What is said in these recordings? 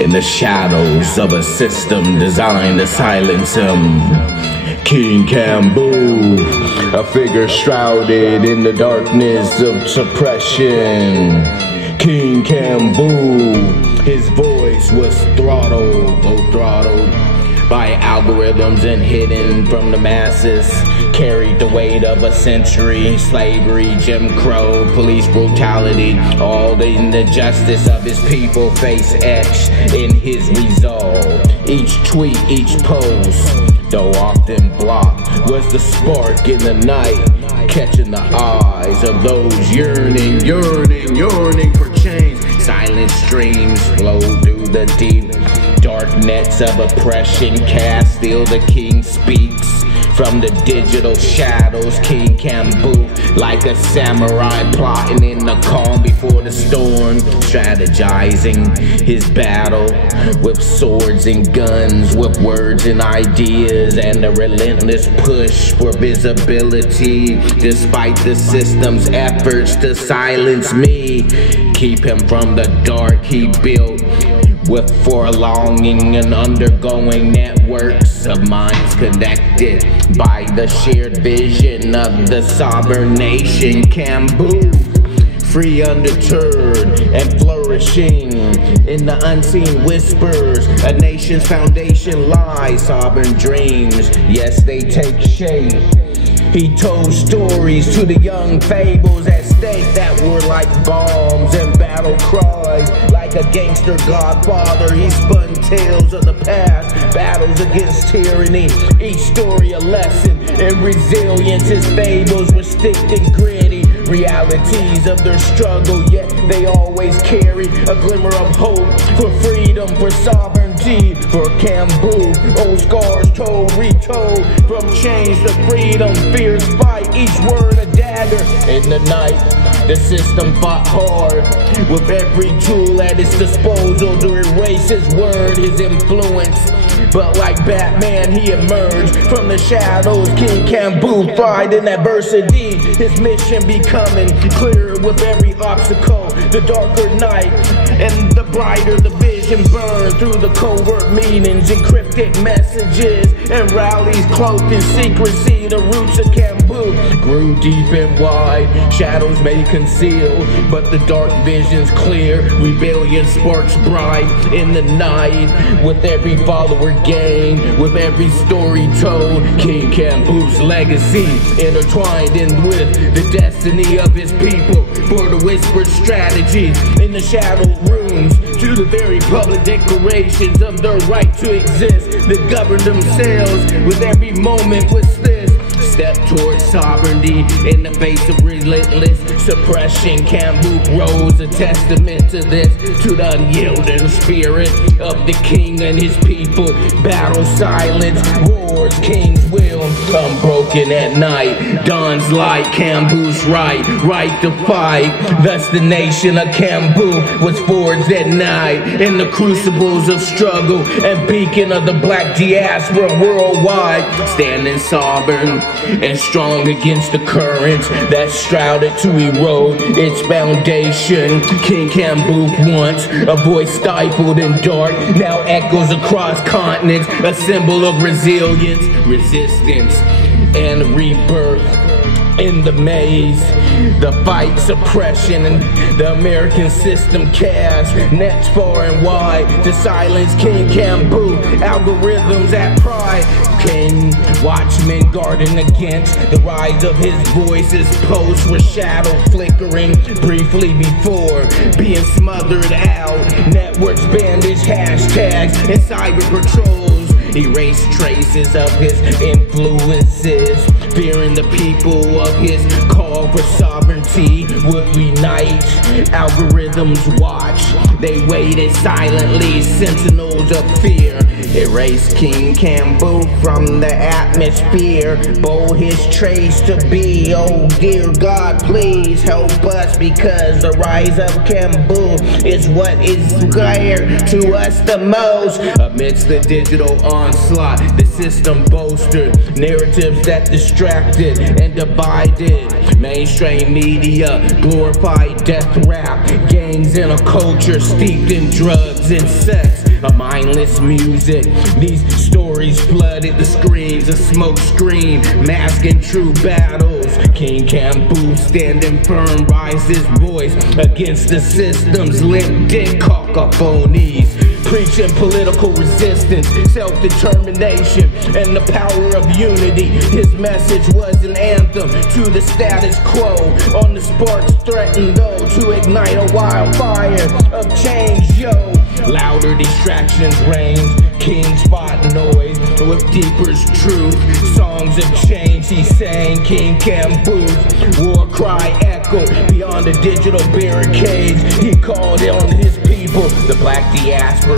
in the shadows of a system designed to silence him. KING-KAMBUF, a figure shrouded in the darkness of suppression. KING-KAMBUF, his voice was throttled by algorithms and hidden from the masses. Carried the weight of a century, slavery, Jim Crow, police brutality, all the injustice of his people face etched in his resolve. Each tweet, each post, though often blocked, was the spark in the night, catching the eyes of those yearning for change. Silent streams flow through the deep, dark nets of oppression cast. Still the king speaks from the digital shadows. KING-KAMBUF, like a samurai plotting in the calm before the storm, strategizing his battle with swords and guns, with words and ideas, and a relentless push for visibility. Despite the system's efforts to silence me, keep him from the dark he built with forelonging and undergoing networks of minds connected by the shared vision of the sovereign nation. KAMBUF, free, undeterred, and flourishing in the unseen whispers. A nation's foundation lies, sovereign dreams, yes, they take shape. He told stories to the young, fables at stake that were like bombs and battle cries. Like a gangster godfather, he spun tales of the past, battles against tyranny, each story a lesson in resilience. His fables were stiff and gritty, realities of their struggle, yet they always carry a glimmer of hope for freedom, for sovereignty. For KAMBUF, old scars told, retold, from chains to freedom, fierce fight, each word a dagger. In the night, the system fought hard, with every tool at its disposal to erase his word, his influence. But like Batman, he emerged from the shadows. KING-KAMBUF thrived in adversity, his mission becoming clearer with every obstacle. The darker night and the brighter the vision burned through the covert meanings, encrypted messages, and rallies cloaked in secrecy. The roots of KAMBUF grew deep and wide, shadows may conceal, but the dark vision's clear. Rebellion sparks bright in the night, with every follower gained, with every story told. KING-KAMBUF's legacy intertwined in with the destiny of his people. For the whispered strategies in the shadow rooms, to the very public declarations of their right to exist, that govern themselves with every moment with this step towards sovereignty in the face of relentless suppression. KAMBUF rose, a testament to this, to the unyielding spirit of the king and his people. Battle silence roars, king's will unbroken at night. Dawn's light, KAMBUF's right to fight. Thus the nation of KAMBUF was forged at night in the crucibles of struggle, and beacon of the black diaspora worldwide, standing sovereign and strong against the currents that shrouded to erode its foundation. KING-KAMBUF, once a voice stifled in dark, now echoes across continents, a symbol of resilience, resistance, and rebirth. In the maze, the fight, suppression, and the American system cast nets far and wide to silence KING-KAMBUF. Algorithms at pride, king watchmen guarding against the rise of his voice. His posts were shadow flickering briefly before being smothered out. Networks bandage hashtags and cyber patrols erase traces of his influences, fearing the people of his call for sovereignty would unite. Algorithms watch, they waited silently, sentinels of fear. Erase KING-KAMBUF from the atmosphere, bold his trace to be. Oh dear God, please help us, because the rise of KAMBUF is what is scared to us the most. Amidst the digital onslaught, the system bolstered narratives that distracted and divided. Mainstream media glorified death rap, gangs in a culture steeped in drugs and sex. a mindless music. These stories flooded the screens, a smoke screen, masking true battles. KING-KAMBUF standing firm, rise his voice against the system's limp dick cacophonies. Preaching political resistance, self-determination, and the power of unity. His message was an anthem to the status quo. On the sparks threatened, though, to ignite a wildfire of change, yo. Louder distractions reigns, kings fought noise with deeper's truth. Songs of change he sang, KING-KAMBUF. War cry echo beyond the digital barricades. He called on his people, the black diaspora,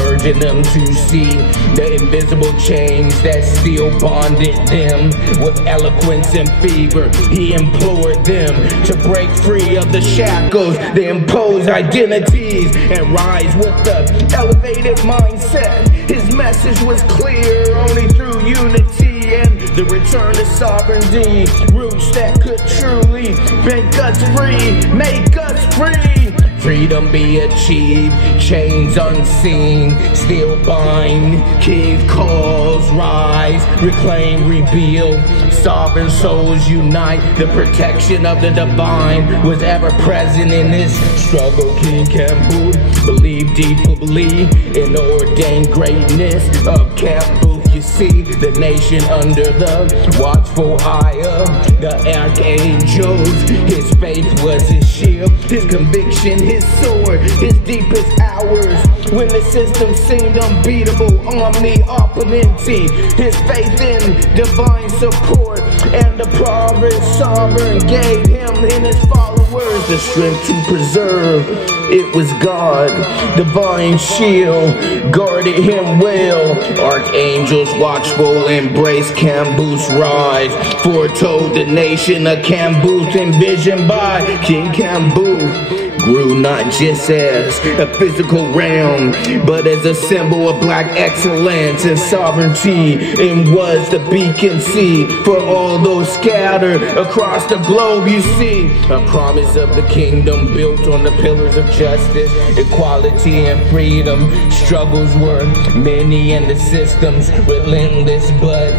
urging them to see the invisible chains that still bonded them. With eloquence and fever, he implored them to break free of the shackles they impose identities and rise with the elevated mindset. His message was clear, only through unity and the return to sovereignty. Roots that could truly make us free, make us free. Freedom be achieved, chains unseen, still bind. King calls, rise, reclaim, rebuild. Sovereign souls unite, the protection of the divine was ever present in this struggle. KING-KAMBUF believe deeply in the ordained greatness of KAMBUF. You see the nation under the watchful eye of the archangels. His faith was his shield, his conviction his sword, his deepest hours when the system seemed unbeatable, omnipotency. His faith in divine support and the promise sovereign gave him and his followers the strength to preserve. It was God, divine shield, guarded him well. Archangels watchful embrace KAMBUF's rise, foretold the nation of KAMBUF envisioned by KING-KAMBUF. Grew not just as a physical realm, but as a symbol of black excellence and sovereignty, and was the beacon sea for all those scattered across the globe. You see, a promise of the kingdom built on the pillars of justice, equality, and freedom. Struggles were many and the systems relentless, but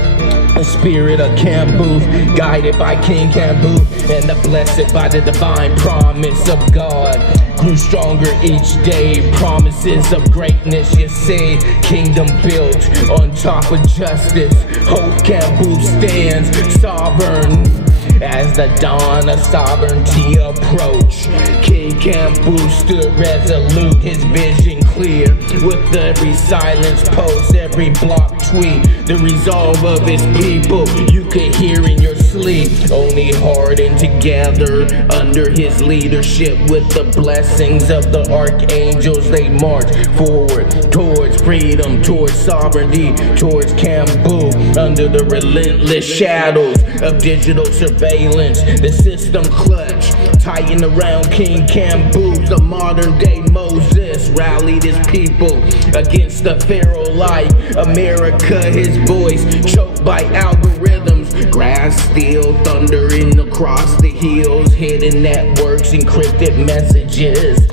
the spirit of KAMBUF, guided by KING-KAMBUF, and the blessed by the divine promise of God, grew stronger each day. Promises of greatness, you see, kingdom built on top of justice. Hope KAMBUF stands sovereign as the dawn of sovereignty approached. KING-KAMBUF stood resolute, his vision clear. With every silence post, every block tweet, the resolve of his people you could hear in your sleep. Only hardened together under his leadership, with the blessings of the archangels they march forward towards freedom, towards sovereignty, towards KAMBUF. Under the relentless shadows of digital surveillance, the system clutched tighten around KING-KAMBUF. The modern day Moses rallied his people against the Pharaoh-like America. His voice choked by algorithms, grass still thundering across the hills, hidden networks, encrypted messages.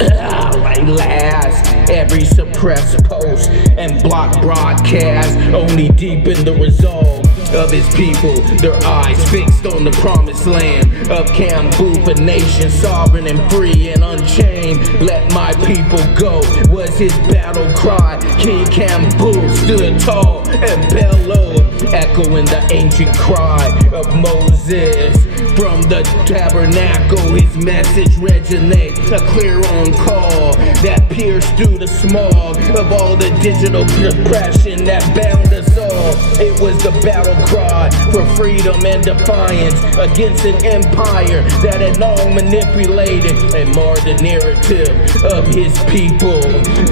Like last, every suppressed post and block broadcast only deepened the resolve of his people, their eyes fixed on the promised land of KAMBUF, a nation sovereign and free and unchained. Let my people go was his battle cry. KING-KAMBUF stood tall and bellowed, echoing the ancient cry of Moses. From the tabernacle, his message resonates, a clear on call that pierced through the smog of all the digital depression that bound us all. It was the battle cry for freedom and defiance against an empire that had long manipulated and marred the narrative of his people.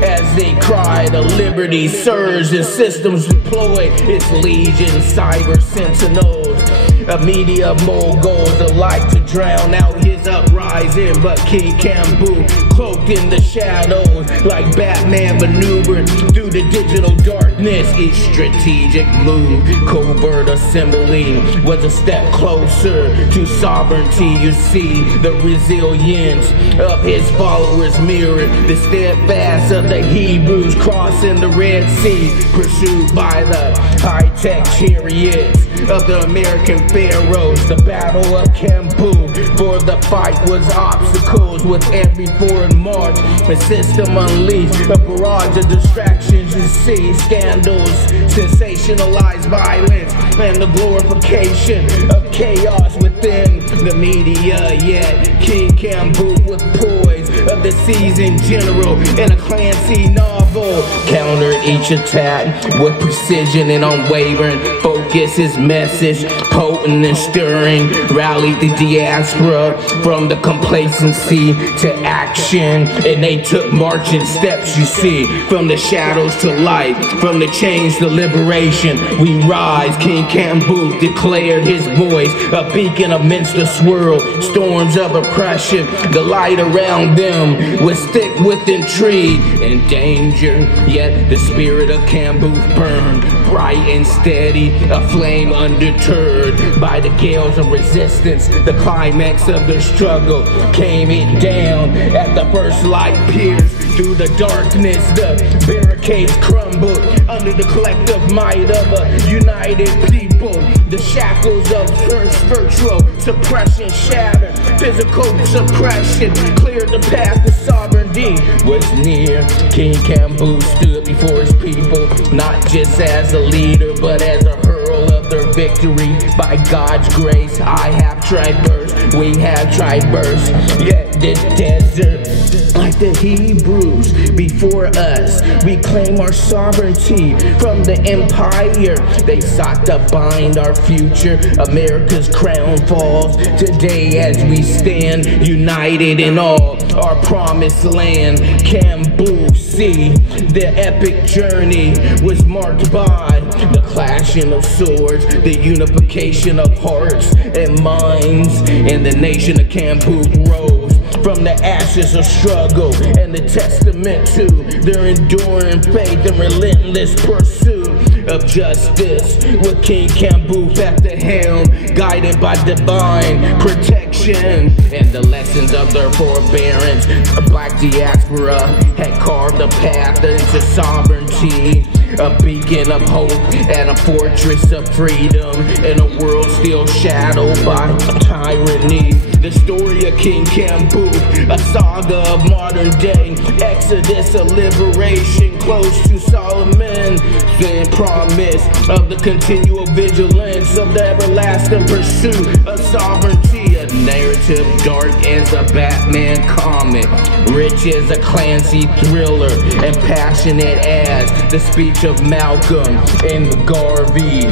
As they cried, a liberty surged and systems deployed its legion, cyber sentinels, a media moguls alike to drown out his uprising. But KING-KAMBUF, cloaked in the shadows like Batman, maneuvered through the digital darkness. darkness. Each strategic move, covert assembly, was a step closer to sovereignty. You see, the resilience of his followers mirrored the steadfast of the Hebrews crossing the Red Sea, pursued by the high-tech chariots of the American pharaohs. The battle of KAMBUF, for the fight was obstacles with every forward march. The system unleashed a barrage of distractions. You see, scandals, sensationalized violence, and the glorification of chaos within the media. Yet KING-KAMBUF with poise of the seasoned general in a Clancy novel countered each attack with precision and unwavering focus. His message, potent and stirring, rallied the diaspora from the complacency to action, and they took marching steps. You see, from the shadows to light, from the change to liberation, we rise. KING-KAMBUF declared his voice, a beacon amidst the swirl storms of oppression. The light around them was thick with intrigue and danger, yet the spirit of KAMBUF burned bright and steady, a flame undeterred by the gales of resistance. The climax of the struggle came it down at the first light pierced through the darkness. The barricades crumbled under the collective might of a united people. The shackles of virtual suppression shattered. Physical suppression cleared the path to sovereignty was near. KING-KAMBUF stood before his people, not just as a leader, but as a herald of their victory. By God's grace, I have traversed, we have traversed, yet this desert, like the Hebrews before us, we claim our sovereignty from the empire. They sought to bind our future. America's crown falls today as we stand united in all our promised land. KAMBUF, see, the epic journey was marked by the clashing of swords, the unification of hearts and minds, and the nation of KAMBUF rose from the ashes of struggle, and the testament to their enduring faith and relentless pursuit of justice, with KING-KAMBUF at the helm, guided by divine protection and the lessons of their forbearance. A black diaspora had carved a path into sovereignty, a beacon of hope and a fortress of freedom in a world still shadowed by tyranny. The story of KING-KAMBUF, a saga of modern day exodus, a liberation close to Solomon, then promise of the continual vigilance of the everlasting pursuit of sovereignty. A narrative dark as a Batman comic, rich as a Clancy thriller, and passionate as the speech of Malcolm and Garvey.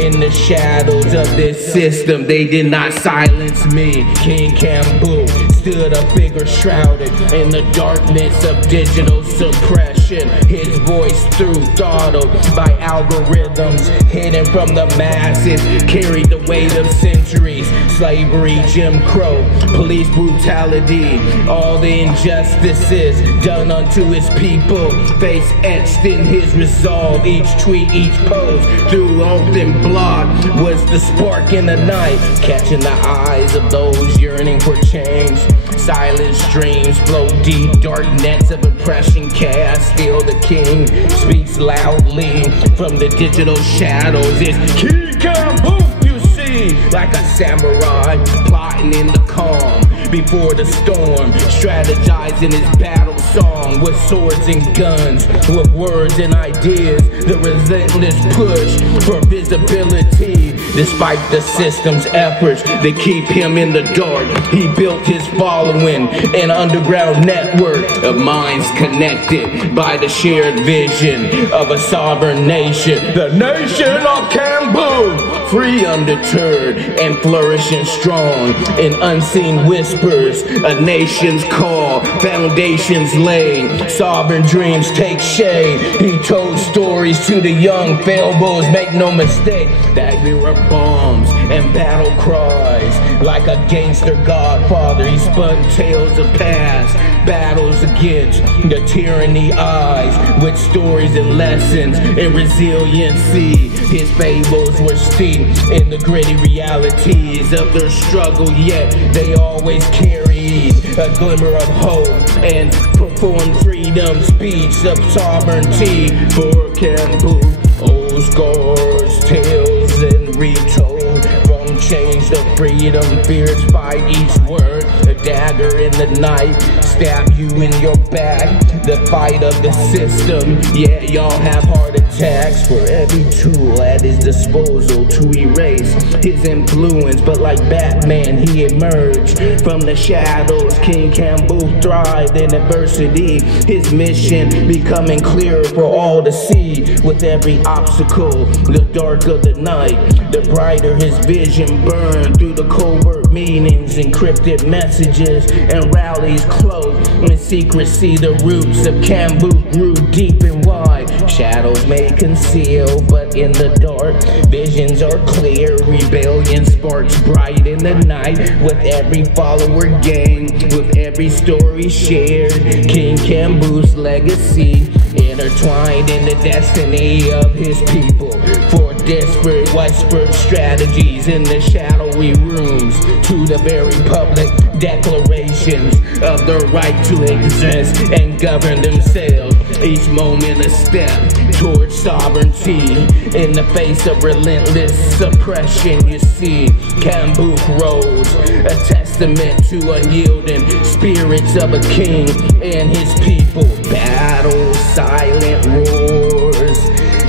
In the shadows of this system, they did not silence me. KING-KAMBUF stood a figure shrouded in the darkness of digital suppression. His voice through throttled by algorithms, hidden from the masses, carried the weight of centuries. Slavery, Jim Crow, police brutality, all the injustices done unto his people, face etched in his resolve. Each tweet, each post through open block was the spark in the night, catching the eyes of those yearning for change. Silent streams flow deep, dark nets of oppression cast. Still the king speaks loudly from the digital shadows. It's KING-KAMBUF, you see, like a samurai plotting in the calm before the storm, strategizing his battle song with swords and guns, with words and ideas, the relentless push for visibility. Despite the system's efforts to keep him in the dark, he built his following, an underground network of minds connected by the shared vision of a sovereign nation. The nation of KAMBUF, free, undeterred, and flourishing strong in unseen whispers. A nation's call, foundations laid, sovereign dreams take shape. He told stories to the young failbows, make no mistake that we were bombs and battle cries. Like a gangster godfather, he spun tales of past battles against the tyranny eyes with stories and lessons and resiliency. His fables were steeped in the gritty realities of their struggle, yet they always carried a glimmer of hope and performed freedom speech of sovereignty for KAMBUF. Old scars, tales and retold, from change to freedom, fears fight each word. A dagger in the night, stab you in your back. The fight of the system, yeah, y'all have heart attacks for every tool at his disposal to erase his influence. But like Batman, he emerged from the shadows. King KAMBUF thrived in adversity, his mission becoming clearer for all to see. With every obstacle, the dark of the night, the brighter his vision burned through the covert meanings, encrypted messages, and rallies close in secrecy. The roots of KAMBUF grew deep and wide. Shadows may conceal, but in the dark, visions are clear. Rebellion sparks bright in the night. With every follower gained, with every story shared, King KAMBUF's legacy intertwined in the destiny of his people. For desperate whispered strategies in the shadowy rooms, to the very public declarations of the right to exist and govern themselves. Each moment a step towards sovereignty in the face of relentless suppression. You see, KAMBUF rose, a testament to unyielding spirits of a king and his people. Battles, silent roars,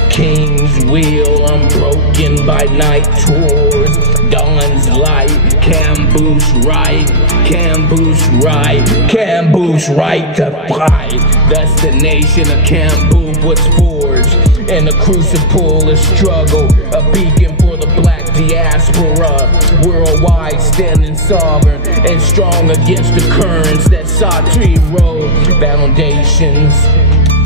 king's will unbroken by night tours. Dawn's light, KAMBUF's right, KAMBUF's right, KAMBUF's right to fight. Thus the nation of KAMBUF was forged in the crucible of struggle, a beacon for the black diaspora, worldwide standing sovereign and strong against the currents that sought to erode foundations.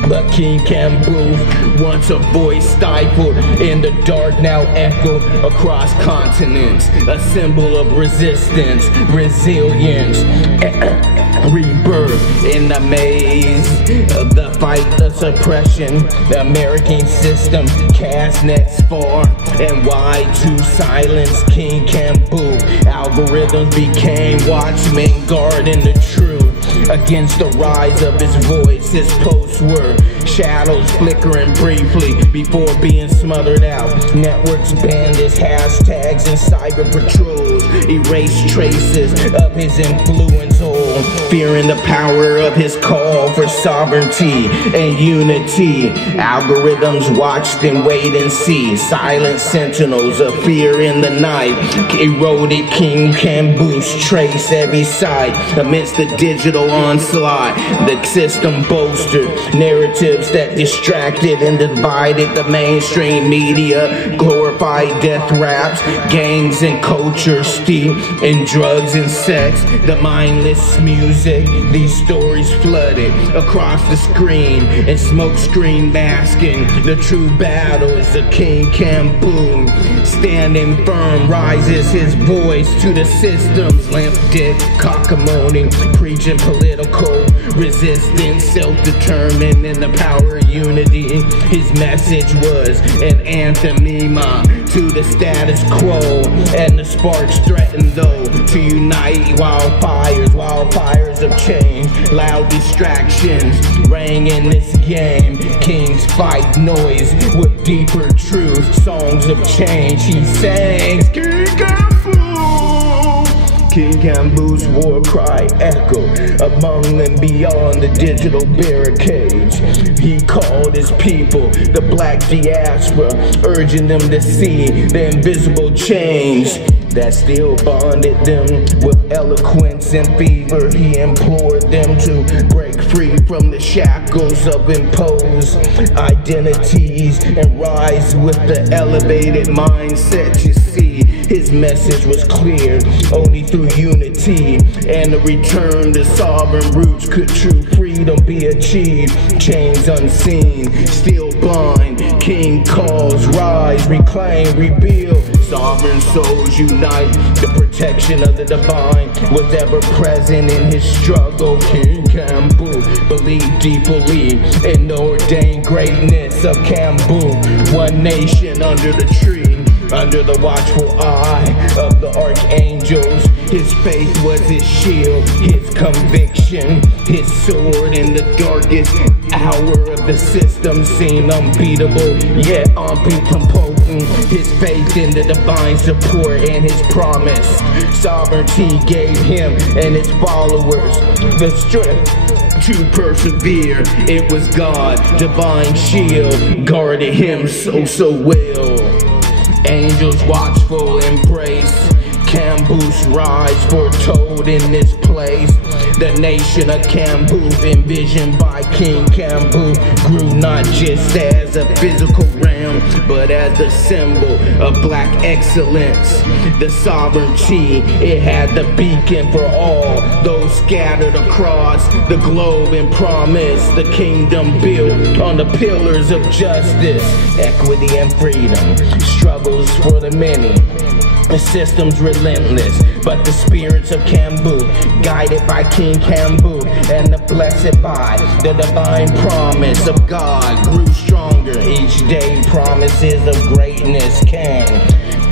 But King KAMBUF, once a voice stifled in the dark, now echoed across continents, a symbol of resistance, resilience, rebirth in the maze of the fight of suppression. The American system cast nets far and wide to silence King KAMBUF. Algorithms became watchmen guarding the truth against the rise of his voice. His posts were shadows flickering briefly before being smothered out. Networks banned his hashtags and cyber patrols erased traces of his influence, all fearing the power of his call for sovereignty and unity. Algorithms watched and wait and see, silent sentinels of fear in the night eroded King KAMBUF's trace every sight. Amidst the digital onslaught, the system bolstered narratives that distracted and divided the mainstream media, glorified death raps, gangs and culture steeped in drugs and sex, the mindless music. These stories flooded across the screen and smoke screen masking the true battles of King KAMBUF. Standing firm rises his voice to the system's limp dick cockamamie, preaching political resistance, self-determined in the power of unity. His message was an anthema to the status quo, and the sparks threatened though to unite. Wildfires of change, loud distractions rang in this game. Kings fight noise with deeper truth, songs of change he sang. King KAMBUF, King KAMBUF's war cry echoed among and beyond the digital barricades. He called his people, the black diaspora, urging them to see the invisible chains that still bonded them with eloquence and fever. He implored them to break free from the shackles of imposed identities and rise with the elevated mindset. You see, his message was clear: only through unity and a return to sovereign roots could true freedom be achieved. Chains unseen, still blind, King calls, rise, reclaim, rebuild. Sovereign souls unite. The protection of the divine was ever present in his struggle. King-KAMBUF believed deeply in the ordained greatness of KAMBUF. One nation under the tree, under the watchful eye of the archangels. His faith was his shield, his conviction, his sword in the darkest hour of the system seemed unbeatable, yet omnipotent. His faith in the divine support and his promise. Sovereignty gave him and his followers the strength to persevere. It was God, divine shield, guarded him so well. Angels watchful embrace KAMBUF's rise foretold in this place. The nation of KAMBUF, envisioned by King-KAMBUF, grew not just as a physical realm, but as the symbol of black excellence. The sovereignty, it had the beacon for all those scattered across the globe, and promised the kingdom built on the pillars of justice, equity, and freedom. Struggles for the many, the system's relentless, but the spirits of KAMBUF, guided by King-KAMBUF and the blessed by the divine promise of God, grew stronger each day. Promises of greatness came.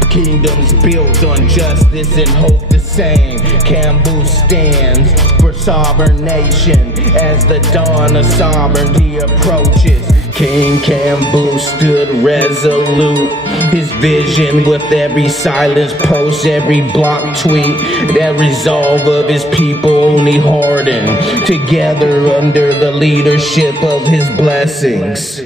Kingdoms built on justice and hope the same. KAMBUF stands for sovereign nation as the dawn of sovereignty approaches. King-KAMBUF stood resolute, his vision with every silence post, every block tweet. That resolve of his people only hardened together under the leadership of his blessings.